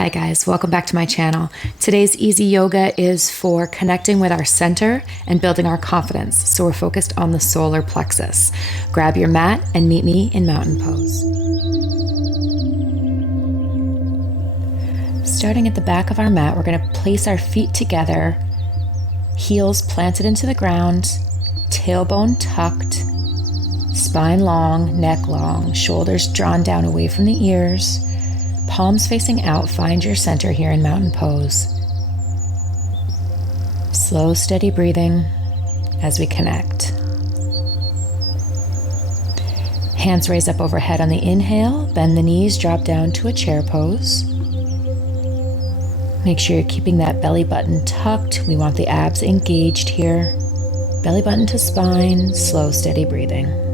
Hi guys, welcome back to my channel. Today's easy yoga is for connecting with our center and building our confidence. So we're focused on the solar plexus. Grab your mat and meet me in mountain pose. Starting at the back of our mat, we're going to place our feet together, heels planted into the ground, tailbone tucked, spine long, neck long, shoulders drawn down away from the ears. Palms facing out, find your center here in mountain pose. Slow, steady breathing as we connect. Hands raise up overhead on the inhale, bend the knees, drop down to a chair pose. Make sure you're keeping that belly button tucked. We want the abs engaged here. Belly button to spine, slow, steady breathing.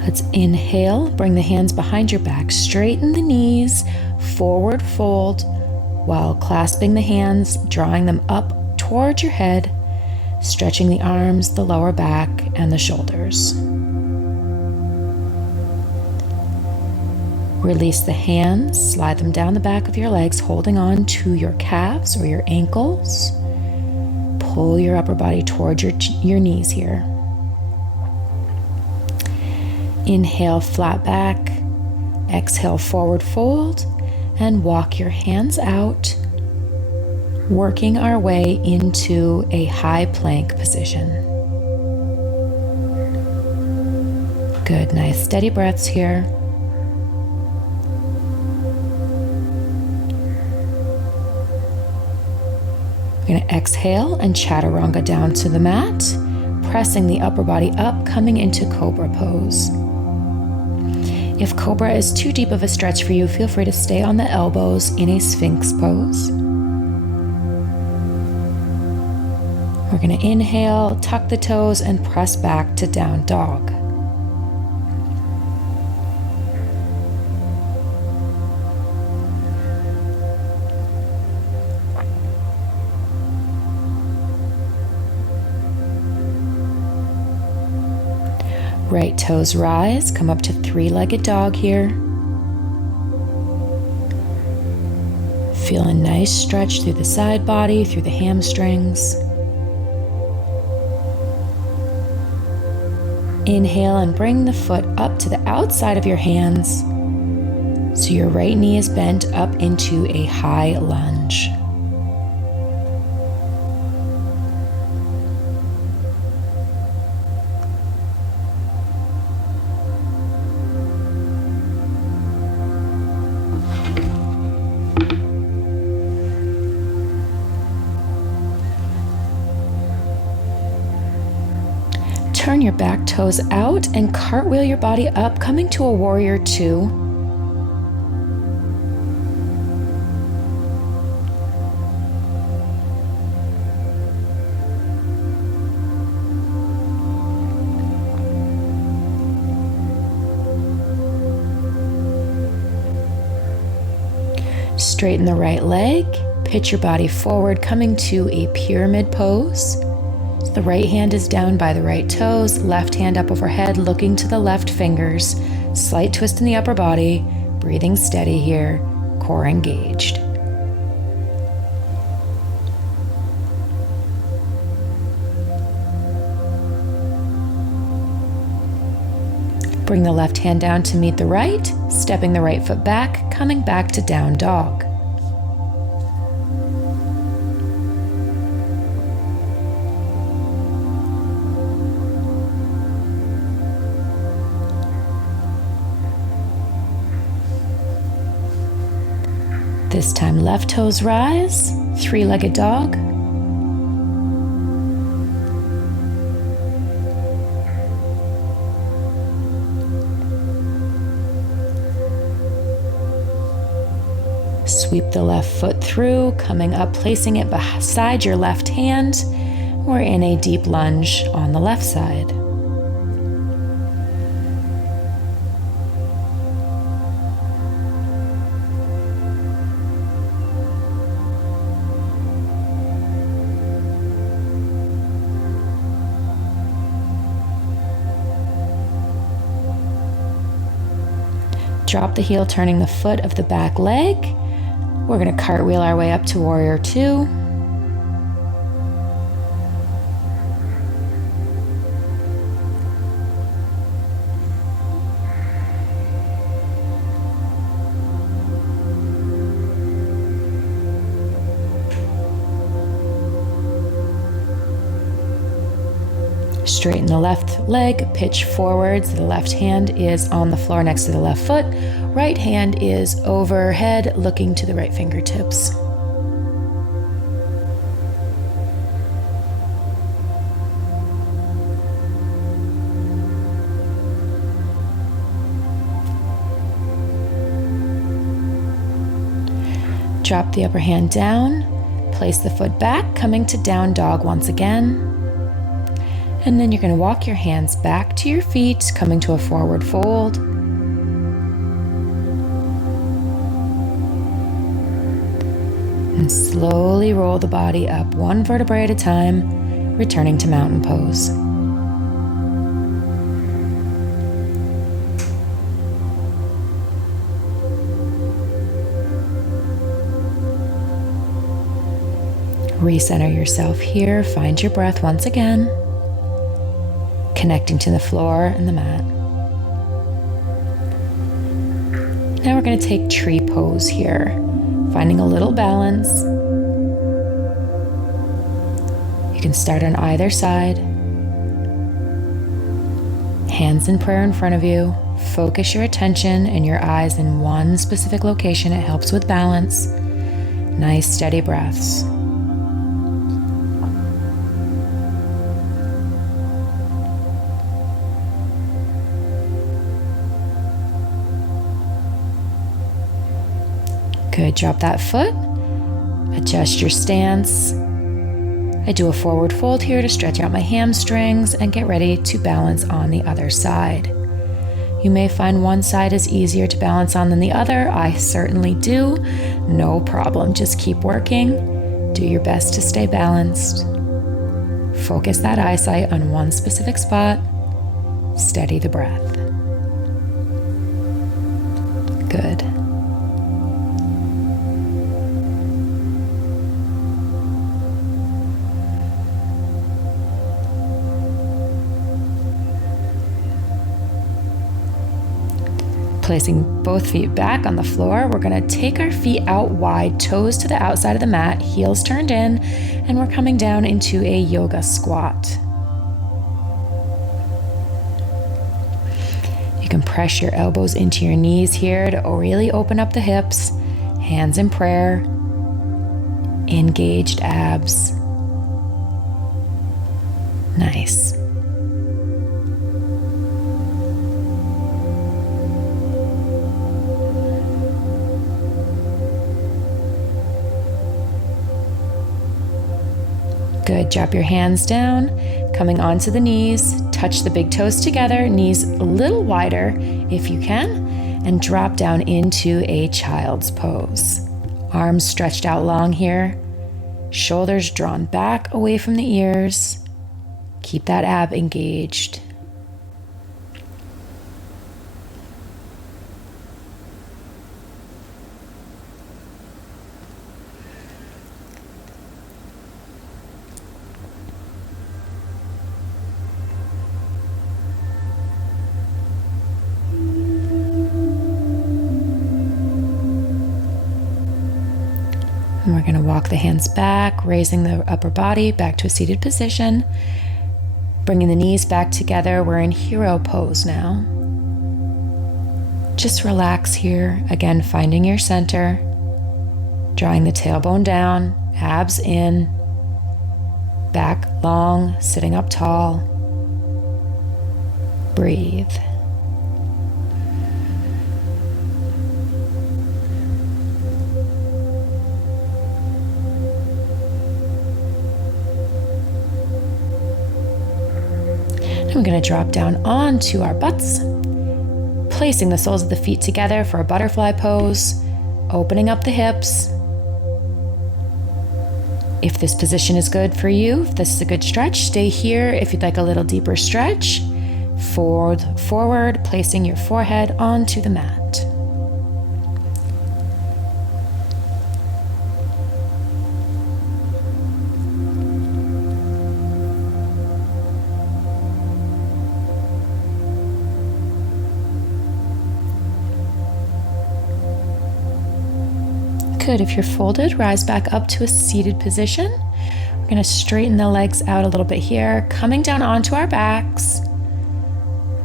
Let's inhale, bring the hands behind your back, straighten the knees, forward fold, while clasping the hands, drawing them up towards your head, stretching the arms, the lower back, and the shoulders. Release the hands, slide them down the back of your legs, holding on to your calves or your ankles. Pull your upper body towards your knees here. Inhale, flat back. Exhale, forward fold, and walk your hands out, working our way into a high plank position. Good, nice steady breaths here. We're going to exhale and chaturanga down to the mat, pressing the upper body up, coming into cobra pose. If cobra is too deep of a stretch for you, feel free to stay on the elbows in a sphinx pose. We're going to inhale, tuck the toes, and press back to down dog. Right toes rise, come up to three-legged dog here. Feel a nice stretch through the side body, through the hamstrings. Inhale and bring the foot up to the outside of your hands so your right knee is bent up into a high lunge. Turn your back toes out and cartwheel your body up, coming to a warrior two. Straighten the right leg, pitch your body forward, coming to a pyramid pose. The right hand is down by the right toes, left hand up overhead, looking to the left fingers. Slight twist in the upper body, breathing steady here, core engaged. Bring the left hand down to meet the right, stepping the right foot back, coming back to down dog. This time left toes rise, three-legged dog. Sweep the left foot through, coming up, placing it beside your left hand. We're in a deep lunge on the left side. Drop the heel, turning the foot of the back leg. We're going to cartwheel our way up to Warrior Two. Straighten the left leg, pitch forwards. The left hand is on the floor next to the left foot. Right hand is overhead, looking to the right fingertips. Drop the upper hand down. Place the foot back, coming to down dog once again. And then you're going to walk your hands back to your feet, coming to a forward fold. And slowly roll the body up one vertebrae at a time, returning to mountain pose. Recenter yourself here, find your breath once again. Connecting to the floor and the mat. Now we're going to take tree pose here, finding a little balance. You can start on either side. Hands in prayer in front of you. Focus your attention and your eyes in one specific location. It helps with balance. Nice steady breaths. Good, drop that foot, adjust your stance. I do a forward fold here to stretch out my hamstrings and get ready to balance on the other side. You may find one side is easier to balance on than the other. I certainly do. No problem, just keep working. Do your best to stay balanced. Focus that eyesight on one specific spot. Steady the breath. Good. Placing both feet back on the floor, we're going to take our feet out wide, toes to the outside of the mat, heels turned in, and we're coming down into a yoga squat. You can press your elbows into your knees here to really open up the hips, hands in prayer, engaged abs. Nice. Good, drop your hands down, coming onto the knees, touch the big toes together, knees a little wider if you can, and drop down into a child's pose. Arms stretched out long here, shoulders drawn back away from the ears. Keep that ab engaged. And we're going to walk the hands back, raising the upper body back to a seated position. Bringing the knees back together. We're in hero pose now. Just relax here. Again, finding your center. Drawing the tailbone down, abs in. Back long, sitting up tall. Breathe. We're going to drop down onto our butts, placing the soles of the feet together for a butterfly pose, opening up the hips. If this position is good for you, if this is a good stretch, stay here. If you'd like a little deeper stretch, forward, placing your forehead onto the mat. Good. If you're folded, rise back up to a seated position. We're going to straighten the legs out a little bit here, coming down onto our backs.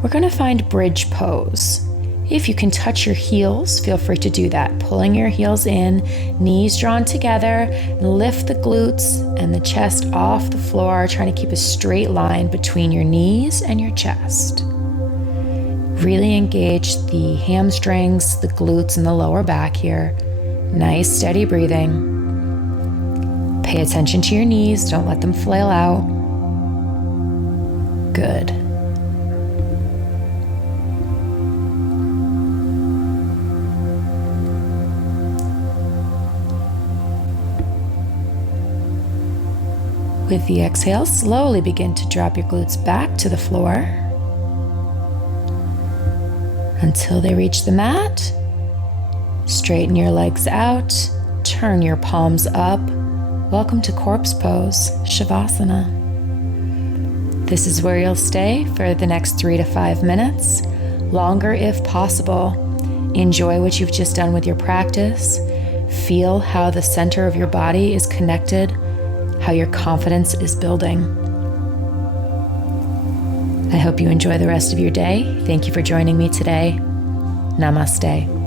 We're going to find bridge pose. If you can touch your heels, feel free to do that. Pulling your heels in, knees drawn together, lift the glutes and the chest off the floor, trying to keep a straight line between your knees and your chest. Really engage the hamstrings, the glutes, and the lower back here. Nice, steady breathing. Pay attention to your knees. Don't let them flail out. Good. With the exhale, slowly begin to drop your glutes back to the floor until they reach the mat. Straighten your legs out, turn your palms up. Welcome to corpse pose, Shavasana. This is where you'll stay for the next 3 to 5 minutes, longer if possible. Enjoy what you've just done with your practice. Feel how the center of your body is connected, how your confidence is building. I hope you enjoy the rest of your day. Thank you for joining me today. Namaste.